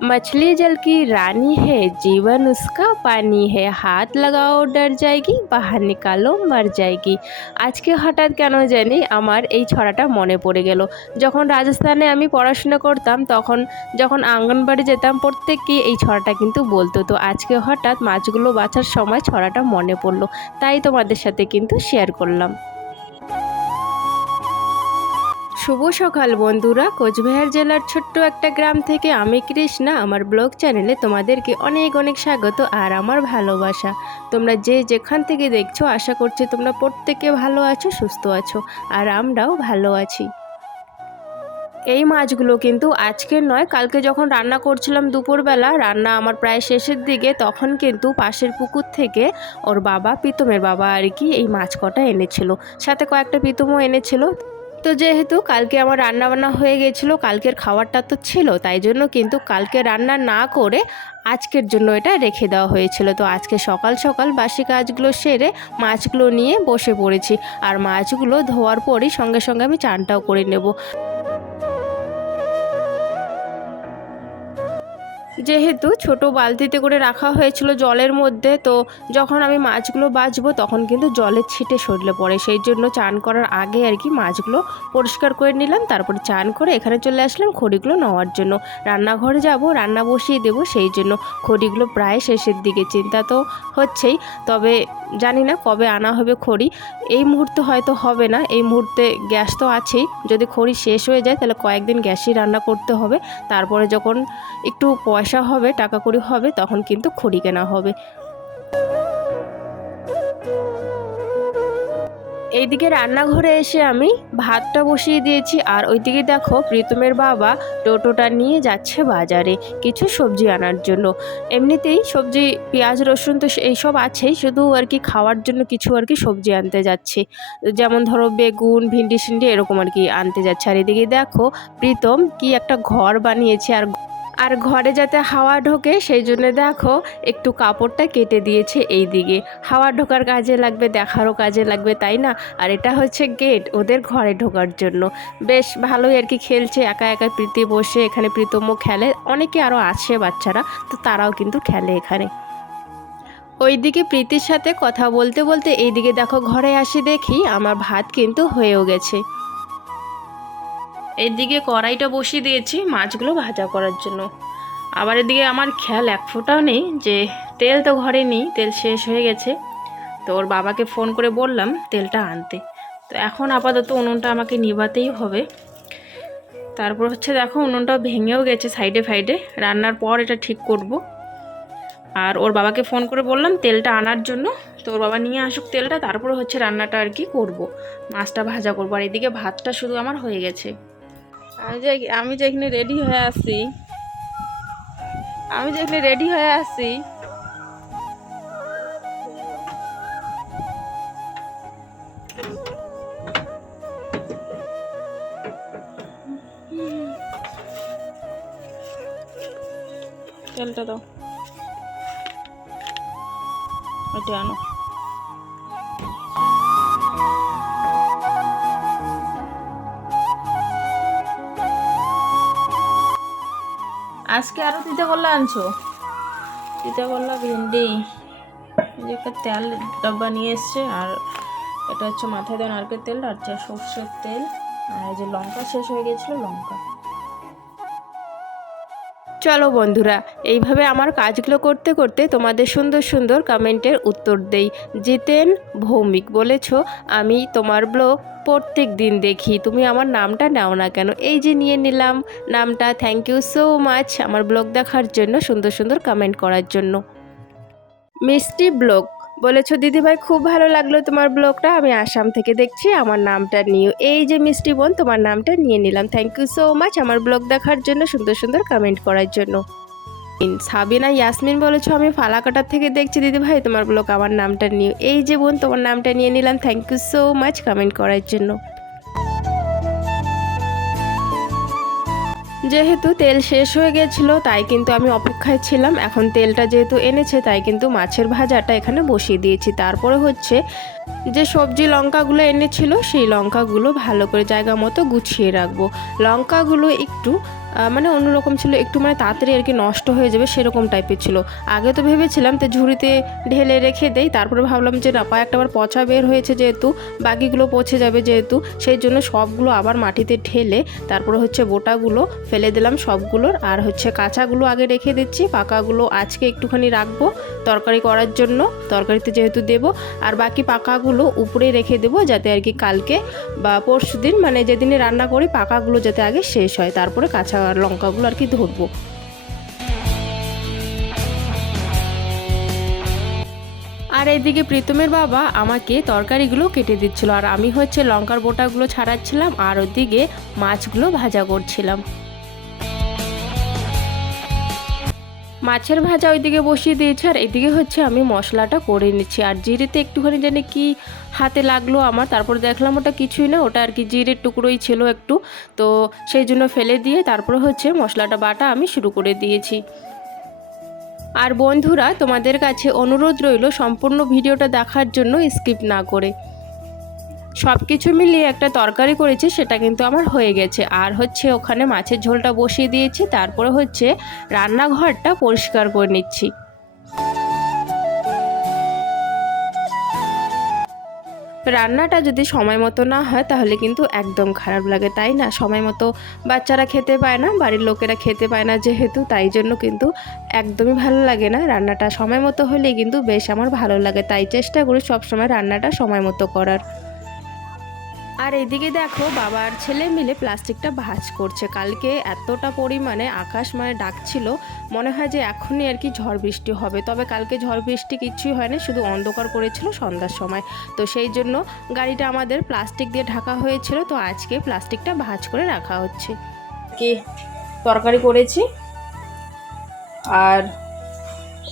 मछली जल की रानी है जीवन उसका पानी है হাত লাগাও ডর যায়গি বাহার নিকালো মার যায়গি আজকে হঠাৎ কেন জানি আমার এই ছড়াটা মনে পড়ে গেল যখন রাজস্থানে আমি পড়াশোনা করতাম তখন যখন আঙ্গনবাড়ি যেতাম প্রত্যেককেই এই ছড়াটা কিন্তু বলতো তো আজকে হঠাৎ মাছগুলো বাছার সময় ছড়াটা মনে পড়লো তাই তোমাদের সাথে কিন্তু শেয়ার করলাম শুভ সকাল বন্ধুরা। কোচবিহার জেলার ছোট্ট একটা গ্রাম থেকে আমি কৃষ্ণা। আমার ব্লগ চ্যানেলে তোমাদেরকে অনেক অনেক স্বাগত আর আমার ভালোবাসা। তোমরা যে যেখান থেকে দেখছ, আশা করছি তোমরা প্রত্যেকে ভালো আছো, সুস্থ আছো আর আমরাও ভালো আছি। এই মাছগুলো কিন্তু আজকের নয়, কালকে যখন রান্না করছিলাম দুপুরবেলা, রান্না আমার প্রায় শেষের দিকে, তখন কিন্তু পাশের পুকুর থেকে ওর বাবা পিতমের বাবা আর কি এই মাছ কটা এনেছিল। সাথে কয়েকটা পিতমও এনেছিল। তো যেহেতু কালকে আমার রান্না বান্না হয়ে গেছিল, কালকের খাবারটা তো ছিল, তাই জন্য কিন্তু কালকে রান্না না করে আজকের জন্য এটা রেখে দেওয়া হয়েছিল। তো আজকে সকাল সকাল বাসি কাজগুলো সেরে মাছগুলো নিয়ে বসে পড়েছি। আর মাছগুলো ধোয়ার পরই সঙ্গে সঙ্গে আমি চানটাও করে নেব। যেহেতু ছোট বালতিতে করে রাখা হয়েছিল জলের মধ্যে, তো যখন আমি মাছগুলো বাছবো তখন কিন্তু জলের ছিটে সরলে পড়ে সেই জন্য চান করার আগে আর কি মাছগুলো পরিষ্কার করে নিলাম, তারপরে চান করে এখানে চলে আসলাম খড়িগুলো নেওয়ার জন্য। রান্নাঘরে যাব, রান্না বসিয়ে দেব, সেই জন্য খড়িগুলো প্রায় শেষের দিকে। চিন্তা তো হচ্ছেই, তবে জানি না কবে আনা হবে খড়ি। এই মুহূর্তে হয়তো হবে না, এই মুহূর্তে গ্যাস তো আছেই। যদি খড়ি শেষ হয়ে যায় তাহলে কয়েকদিন গ্যাসই রান্না করতে হবে। তারপরে যখন একটু পয়সা হবে টাকা কড়ি হবে, তখন কিন্তু খড়ি কেনা হবে। এইদিকে রান্নাঘরে এসে আমি ভাতটা বসিয়ে দিয়েছি আর ওইদিকে দেখো প্রীতমের বাবা টোটোটা নিয়ে যাচ্ছে বাজারে কিছু সবজি আনার জন্য। এমনিতেই সবজি, পেঁয়াজ, রসুন তো এইসব আছেই, শুধু আর কি খাওয়ার জন্য কিছু আর কি সবজি আনতে যাচ্ছে। যেমন ধরো বেগুন, ভিন্ডি, সিন্ডি এরকম আর কি আনতে যাচ্ছে। আর এদিকে দেখো প্রীতম কি একটা ঘর বানিয়েছে আর আর ঘরে যাতে হাওয়া ঢোকে, সেই জন্য দেখো একটু কাপড়টা কেটে দিয়েছে এই দিকে। হাওয়া ঢোকার কাজে লাগবে, দেখারও কাজে লাগবে, তাই না? আর এটা হচ্ছে গেট ওদের ঘরে ঢোকার জন্য। বেশ ভালোই আর কি খেলছে, একা একা প্রীতি বসে এখানে প্রীতমও খেলে। অনেকে আরও আছে বাচ্চারা, তো তারাও কিন্তু খেলে এখানে। ওইদিকে প্রীতির সাথে কথা বলতে বলতে এইদিকে দেখো ঘরে আসি দেখি আমার ভাত কিন্তু হয়েও গেছে। এদিকে কড়াইটা বসিয়ে দিয়েছি মাছগুলো ভাজা করার জন্য। আবার এদিকে আমার খেয়াল এক ফোঁটাও নেই যে তেল তো ঘরে নেই, তেল শেষ হয়ে গেছে। তো ওর বাবাকে ফোন করে বললাম তেলটা আনতে। তো এখন আপাতত উনুনটা আমাকে নিবাতেই হবে। তারপর হচ্ছে দেখো উনুনটা ভেঙেও গেছে সাইডে ফাইডে। রান্নার পর এটা ঠিক করব। আর ওর বাবাকে ফোন করে বললাম তেলটা আনার জন্য। তো ওর বাবা নিয়ে আসুক তেলটা, তারপরে হচ্ছে রান্নাটা আর কি করব। মাছটা ভাজা করব। আর এদিকে ভাতটা শুধু আমার হয়ে গেছে। আমি যে আমি যে এখানে রেডি হয়ে আছি। আমি যে এখানে রেডি হয়ে আছি। তেলটা দাও। ওইটা আনো। আজকে আরও তিতে করলা আনছো? তিতে করলা ভেন্ডি। একটা তেল ডাব্বা নিয়ে এসছে, আর এটা হচ্ছে মাথায় দেওয়া নারকেল তেল আর সর্ষের তেল। আর যে লঙ্কা শেষ হয়ে গেছিল, লঙ্কা। চলো বন্ধুরা, এইভাবে আমার কাজগুলো করতে করতে তোমাদের সুন্দর সুন্দর কমেন্টের উত্তর দেই। জিতেন ভৌমিক বলেছ, আমি তোমার ব্লগ প্রত্যেক দিন দেখি, তুমি আমার নামটা নাও না কেন? এই যে নিয়ে নিলাম নামটা থ্যাংক ইউ সো মাচ আমার ব্লগ দেখার জন্য, সুন্দর সুন্দর কমেন্ট করার জন্য। মিষ্টি ব্লগ বলেছ, দিদিভাই, খুব ভালো লাগল তোমার ব্লগটা। আমি আসাম থেকে দেখছি, আমার নামটা নিও এই যে মিষ্টি বোন, তোমার নামটা নিয়ে নিলাম। থ্যাংক ইউ সো মাচ আমার ব্লগ দেখার জন্য, সুন্দর সুন্দর কমেন্ট করার জন্য। সাবিনা ইয়াসমিন বলেছ, আমি ফালাকাটার থেকে দেখছি, দিদিভাই, তোমার ব্লগ, আমার নামটা নিও এই যে বোন, তোমার নামটা নিয়ে নিলাম। Thank you so much comment করার জন্য। যেহেতু তেল শেষ হয়ে গেছিল, তাই কিন্তু আমি অপেক্ষায় ছিলাম। এখন তেলটা যেহেতু এনেছে, তাই কিন্তু মাছের ভাজাটা এখানে বসিয়ে দিয়েছি। তারপরে হচ্ছে যে সবজি লঙ্কাগুলো এনেছিল, সেই লঙ্কাগুলো ভালো করে জায়গা মতো গুছিয়ে রাখব। লঙ্কাগুলো একটু মানে অন্যরকম ছিল, একটু মানে তাড়াতাড়ি আর কি নষ্ট হয়ে যাবে সেরকম টাইপের ছিল। আগে তো ভেবেছিলাম তো ঝুড়িতে ঢেলে রেখে দেই, তারপরে ভাবলাম যে না, কয়েকটা আবার পচা বের হয়েছে যেহেতু, বাকিগুলো পচে যাবে যেহেতু, সেই জন্য সবগুলো আবার মাটিতে ঢেলে, তারপরে হচ্ছে বোটাগুলো ফেলে দিলাম সবগুলোর, আর হচ্ছে কাঁচাগুলো আগে রেখে দিচ্ছি, পাকাগুলো আজকে একটুখানি রাখব তরকারি করার জন্য, তরকারিতে যেহেতু দেবো, আর বাকি পাকাগুলো উপরে রেখে দেবো যাতে আর কি কালকে বা পরশু দিন মানে যেদিনে রান্না করি পাকাগুলো যাতে আগে শেষ হয়, তারপরে কাঁচা লঙ্কাগুলো আর কি ধরবো। আর এদিকে প্রীতমের বাবা আমাকে তরকারিগুলো কেটে দিচ্ছিল, আর আমি হচ্ছে লঙ্কার বোটাগুলো ছাড়াচ্ছিলাম, আর ওদিকে মাছগুলো ভাজা করছিলাম। মাছের ভাজা ওইদিকে বসিয়ে দিয়েছি, আর এদিকে হচ্ছে আমি মশলাটা করে নিচ্ছি। আর জিরেতে একটুখানি জানি কি হাতে লাগল আমার, তারপর দেখলাম ওটা কিছুই না, ওটা আর কি জিরের টুকরোই ছিল একটু। তো সেই জন্য ফেলে দিয়ে তারপরে হচ্ছে মশলাটা বাটা আমি শুরু করে দিয়েছি। আর বন্ধুরা, তোমাদের কাছে অনুরোধ রইল সম্পূর্ণ ভিডিওটা দেখার জন্য স্কিপ না করে। সব কিছু মিলিয়ে একটা তরকারি করেছি, সেটা কিন্তু আমার হয়ে গেছে। আর হচ্ছে ওখানে মাছের ঝোলটা বসিয়ে দিয়েছি, তারপরে হচ্ছে রান্নাঘরটা পরিষ্কার করে নিচ্ছি। রান্নাটা যদি সময় মতো না হয়, তাহলে কিন্তু একদম খারাপ লাগে, তাই না? সময় মতো বাচ্চারা খেতে পায় না, বাড়ির লোকেরা খেতে পায় না যেহেতু, তাই জন্য কিন্তু একদমই ভালো লাগে না রান্নাটা। সময় মতো হলে কিন্তু বেশ আমার ভালো লাগে, তাই চেষ্টা করি সবসময় রান্নাটা সময় মতো করার। আর এদিকে দেখো বাবার ছেলে মিলে প্লাস্টিকটা ভাজ করছে। কালকে এতটা পরিমাণে আকাশ মানে ডাকছিল মনে হয় যে এখনই আর কি ঝড় বৃষ্টি হবে। তবে কালকে ঝড় বৃষ্টি কিছুই হয়নি, শুধু অন্ধকার করেছিল সন্ধ্যার সময়। তো সেই জন্য গাড়িটা আমাদের প্লাস্টিক দিয়ে ঢাকা হয়েছিল, তো আজকে প্লাস্টিকটা ভাজ করে রাখা হচ্ছে। কি তরকারি করেছি? আর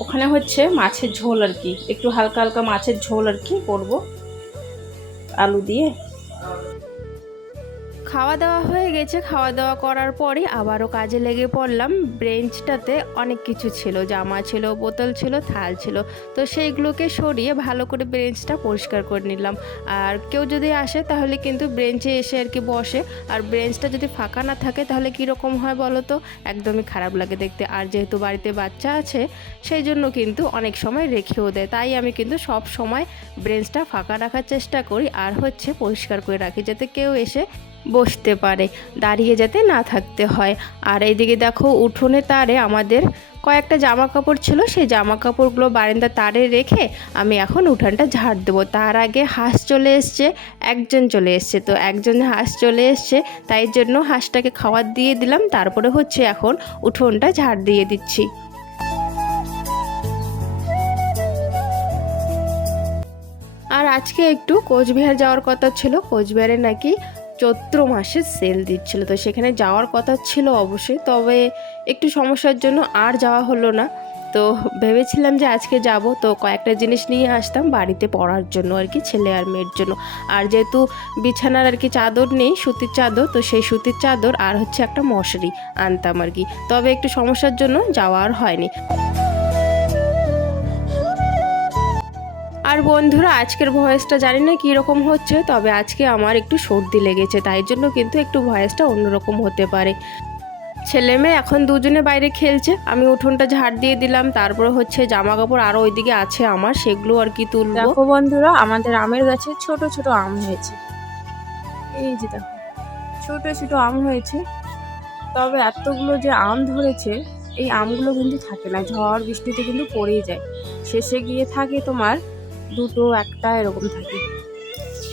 ওখানে হচ্ছে মাছের ঝোল আর কি। একটু হালকা হালকা মাছের ঝোল আর কি করব। আলু দিয়ে। Oh. খাওয়া দাওয়া হয়ে গেছে। খাওয়া দাওয়া করার পরই আবারও কাজে লেগে পড়লাম। ব্রেঞ্চটাতে অনেক কিছু ছিল। জামা ছিল, বোতল ছিল, থাল ছিল। তো সেইগুলোকে সরিয়ে ভালো করে ব্রেঞ্চটা পরিষ্কার করে নিলাম। আর কেউ যদি আসে তাহলে কিন্তু ব্রেঞ্চে এসে আর কি বসে। আর ব্রেঞ্চটা যদি ফাঁকা না থাকে তাহলে কীরকম হয় বলো তো? একদমই খারাপ লাগে দেখতে। আর যেহেতু বাড়িতে বাচ্চা আছে, সেই জন্য কিন্তু অনেক সময় রেখেও দেয়। তাই আমি কিন্তু সব সময় ব্রেঞ্চটা ফাঁকা রাখার চেষ্টা করি। আর হচ্ছে পরিষ্কার করে রাখি। যাতে কেউ এসে বসতে পারে, দাঁড়িয়ে যাতে না থাকতে হয়। আর এইদিকে দেখো, উঠোনে তারে আমাদের কয়েকটা জামা কাপড় ছিল, সেই জামা কাপড়গুলো বারান্দা তারে রেখে আমি এখন উঠানটা ঝাড় দেবো। তার আগে হাঁস চলে এসছে, একজন চলে এসছে। তো একজন হাঁস চলে এসছে, তাই জন্য হাঁসটাকে খাবার দিয়ে দিলাম, তারপরে হচ্ছে এখন উঠোনটা ঝাড় দিয়ে দিচ্ছি। আর আজকে একটু কোচবিহার যাওয়ার কথা ছিল, কোচবিহারে নাকি চৈত্র মাসে সেল দিচ্ছিল। তো সেখানে যাওয়ার কথা ছিল অবশ্যই, তবে একটু সমস্যার জন্য আর যাওয়া হলো না। তো ভেবেছিলাম যে আজকে যাব, তো কয়েকটা জিনিস নিয়ে আসতাম বাড়িতে পড়ার জন্য আর কি, ছেলে আর মেয়ের জন্য। আর যেহেতু বিছানার আর কি চাদর নেই, সুতির চাদর, তো সেই সুতির চাদর আর হচ্ছে একটা মশারি আনতাম আর কি। তবে একটু সমস্যার জন্য যাওয়া আর হয়নি। আর বন্ধুরা, আজকের ভয়েসটা জানি না কীরকম হচ্ছে, তবে আজকে আমার একটু সর্দি লেগেছে, তাই জন্য কিন্তু একটু ভয়েসটা অন্যরকম হতে পারে। ছেলে মেয়ে এখন দুজনে বাইরে খেলছে, আমি উঠোনটা ঝাড় দিয়ে দিলাম, তারপরে হচ্ছে জামা কাপড় আরও ওইদিকে আছে আমার, সেগুলো আর কি তুলবো। দেখো বন্ধুরা, আমাদের আমের গাছে ছোট ছোট আম হয়েছে। এই যে দেখো, ছোট ছোট আম হয়েছে, তবে এতগুলো যে আম ধরেছে, এই আমগুলো কিন্তু থাকে না, ঝড় বৃষ্টিতে কিন্তু পড়েই যায়। শেষে গিয়ে থাকে তোমার দুটো, একটা এরকম থাকে।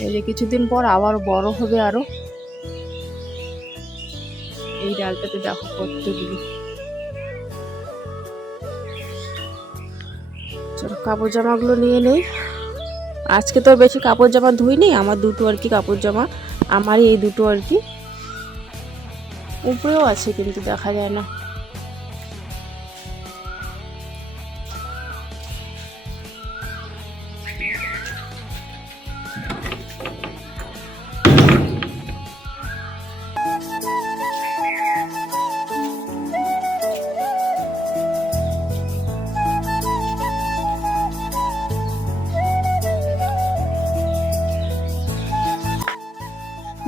এই যে কিছুদিন পর আবার বড় হবে আরও। এই ডালটাতে দেখো কতগুলি। চলো, কাপড় জামাগুলো নিয়ে নেই। আজকে তো বেশি কাপড় জামা ধুইনি, আমার দুটো আর কি কাপড় জামা, আমারই এই দুটো আর কি। উপরেও আছে কিন্তু দেখা যায় না।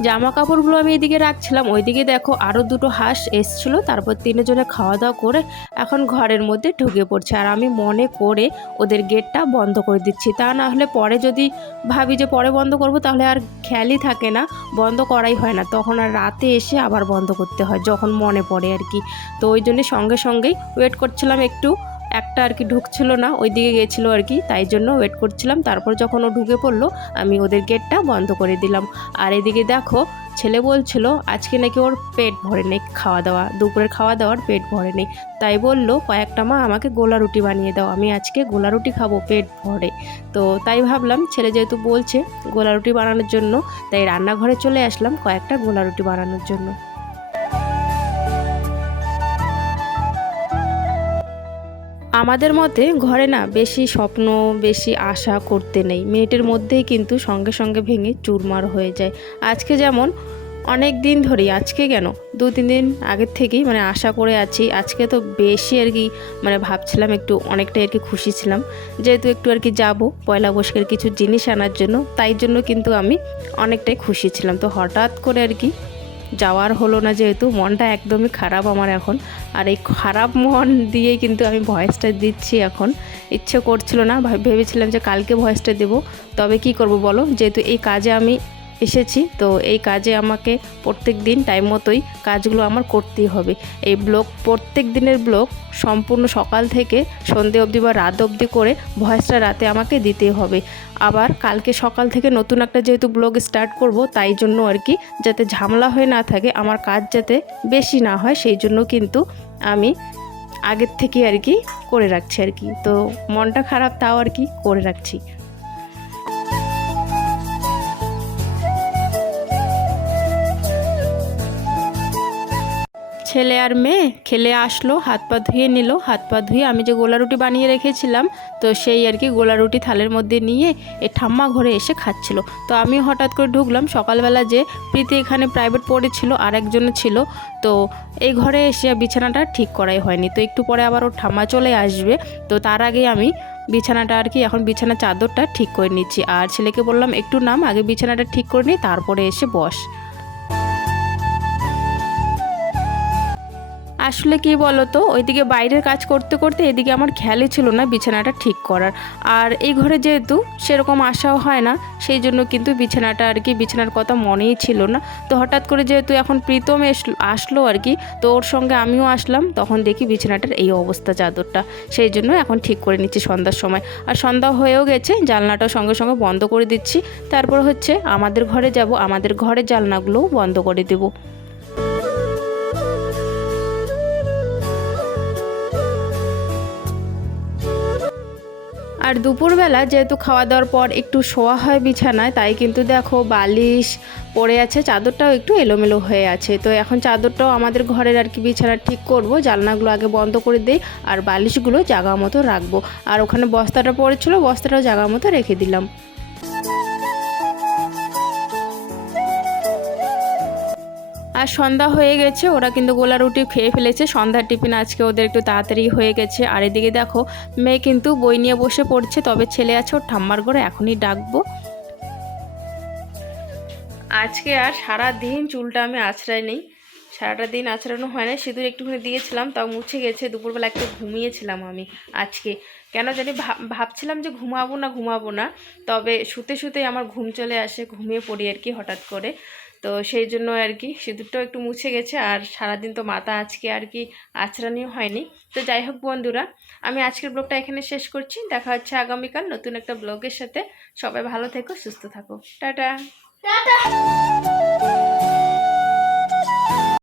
জামা কাপড়গুলো আমি এদিকে রাখছিলাম। ওইদিকে দেখো আরও দুটো হাঁস এসছিল, তারপর তিনজনে খাওয়া দাওয়া করে এখন ঘরের মধ্যে ঢুকে পড়ছে। আর আমি মনে করে ওদের গেটটা বন্ধ করে দিচ্ছি। তা না হলে পরে যদি ভাবি যে পরে বন্ধ করব, তাহলে আর খেয়ালই থাকে না, বন্ধ করাই হয় না। তখন আর রাতে এসে আবার বন্ধ করতে হয়, যখন মনে পড়ে আর কি। তো ওই জন্য সঙ্গে সঙ্গেই ওয়েট করছিলাম একটু। একটা আর কি ঢুকছিল না ওই দিকে গেছিল আর কি, তাই জন্য ওয়েট করছিলাম। তারপর যখন ও ঢুকে পড়ল, আমি ওদের গেটটা বন্ধ করে দিলাম। আর এদিকে দেখো, ছেলে বলছিল, আজকে নাকি ওর পেট ভরে নেই খাওয়া দাওয়া দুপুরের খাওয়া দাওয়ার পেট ভরে নেই তাই বলল, কয়েকটা মা আমাকে গোলা রুটি বানিয়ে দাও, আমি আজকে গোলা রুটি খাব, পেট ভরে। তো তাই ভাবলাম, ছেলে যেহেতু বলছে গোলা রুটি বানানোর জন্য, তাই রান্নাঘরে চলে আসলাম কয়েকটা গোলা রুটি বানানোর জন্য। আমাদের মতে ঘরে না বেশি স্বপ্ন, বেশি আশা করতে নেই। মিনিটের মধ্যেই কিন্তু সঙ্গে সঙ্গে ভেঙে চুরমার হয়ে যায়। আজকে যেমন অনেক দিন ধরেই, আজকে কেন? দু, তিন দিন আগের থেকেই মানে আশা করে আছি। আজকে তো বেশি আর কি মানে ভাবছিলাম একটু অনেকটাই আর কি খুশি ছিলাম। যেহেতু একটু আর কি যাব, পয়লা বৈশাখের কিছু জিনিস আনার জন্য, তাই জন্য কিন্তু আমি অনেকটাই খুশি ছিলাম। তো হঠাৎ করে আর কি যাওয়ার হলো না যেহেতু, মনটা একদমই খারাপ আমার এখন। আর এই খারাপ মন দিয়েই কিন্তু আমি ভয়েসটা দিচ্ছি এখন। ইচ্ছে করছিল না ভেবেছিলাম যে কালকে ভয়েসটা দেবো। তবে কি করব বলো? যেহেতু এই কাজে আমি এসেছি। তো এই কাজে আমাকে প্রত্যেক দিন টাইম মতোই কাজগুলো আমার করতেই হবে। এই ব্লগ, প্রত্যেক দিনের ব্লগ সম্পূর্ণ সকাল থেকে সন্ধে অবধি বা রাত অবধি করে ভয়েসটা রাতে আমাকে দিতেই হবে। আবার কালকে সকাল থেকে নতুন একটা যেহেতু ব্লগ স্টার্ট করব, তাই জন্য আর কি যাতে ঝামেলা হয়ে না থাকে, আমার কাজ যাতে বেশি না হয়, সেই জন্য কিন্তু আমি আগের থেকে আর কি করে রাখছি আর কি। তো মনটা খারাপ তাও আর কি করে রাখছি। ছেলে আর মেয়ে খেলে আসলো, হাত পা ধুয়ে নিল। হাত পা ধুয়ে আমি যে গোলা রুটি বানিয়ে রেখেছিলাম, তো সেই আর কি গোলা রুটি থালের মধ্যে নিয়ে এ ঠাম্মা ঘরে এসে খাচ্ছিল। তো আমি হঠাৎ করে ঢুকলাম, সকালবেলা যে প্রীতি এখানে প্রাইভেট পড়েছিল আর একজন ছিল। তো এই ঘরে এসে বিছানাটা ঠিক করাই হয়নি। তো একটু পরে আবার ওর ঠাম্মা চলে আসবে। তো তার আগে আমি বিছানাটা আর কি, এখন বিছানার চাদরটা ঠিক করে নিচ্ছি। আর ছেলেকে বললাম, একটু নাম, আগে বিছানাটা ঠিক করে নিই তারপরে এসে বস। আসলে কি বলো তো ওইদিকে বাইরের কাজ করতে করতে এদিকে আমার খেয়ালই ছিল না বিছানাটা ঠিক করার। আর এই ঘরে যেহেতু সেরকম আশাও হয় না, সেই জন্য কিন্তু বিছানাটা আর কি, বিছানার কথা মনেই ছিল না। তো হঠাৎ করে যেহেতু এখন প্রীতম আসলো আর কি, তো ওর সঙ্গে আমিও আসলাম, তখন দেখি বিছানাটার এই অবস্থা চাদরটা। সেই জন্য এখন ঠিক করে নিচ্ছি সন্ধ্যার সময়। আর সন্ধ্যা হয়েও গেছে, জানলাটাও সঙ্গে সঙ্গে বন্ধ করে দিচ্ছি। তারপর হচ্ছে আমাদের ঘরে যাব, আমাদের ঘরের জানলাগুলোও বন্ধ করে দেবো। আর দুপুরবেলা যেহেতু খাওয়া দাওয়ার পর একটু শোয়া হয় বিছানায়, তাই কিন্তু দেখো বালিশ পড়ে আছে, চাদরটাও একটু এলোমেলো হয়ে আছে। তো এখন চাদরটাও আমাদের ঘরের আর কি বিছানা ঠিক করব, জানলাগুলো আগে বন্ধ করে দিই আর বালিশগুলো জাগা মতো রাখব। আর ওখানে বস্তাটা পড়েছিল, বস্তাটাও জাগা মতো রেখে দিলাম। আর সন্ধ্যা হয়ে গেছে, ওরা কিন্তু গোলা রুটি খেয়ে ফেলেছে। সন্ধ্যার টিফিন আজকে ওদের একটু তাড়াতাড়ি হয়ে গেছে। আর এদিকে দেখো, মেয়ে কিন্তু বই নিয়ে বসে পড়ছে, তবে ছেলে আছে, ওর ঠাম্মার ঘরে এখনই ডাকবো। আজকে আর সারা দিন চুলটা আমি আছড়াই নেই। সারাটা দিন আছড়ানো হয় না সিঁদুর একটুখানি দিয়েছিলাম, তাও মুছে গেছে। দুপুরবেলা একটু ঘুমিয়েছিলাম আমি আজকে। কেন জানি ভাব- ভাবছিলাম যে ঘুমাবো না ঘুমাবো না, তবে শুতে শুতেই আমার ঘুম চলে আসে, ঘুমিয়ে পড়ি আর কি হঠাৎ করে। তো সেই জন্য আর কি, সিঁদুরটাও একটু মুছে গেছে আর সারাদিন তো মাথা আজকে আর কি আছড়ানিও হয়নি। তো যাই হোক বন্ধুরা, আমি আজকের ব্লগটা এখানে শেষ করছি। দেখা হচ্ছে আগামীকাল নতুন একটা ব্লগের সাথে। সবাই ভালো থেকো, সুস্থ থাকো। টাটা।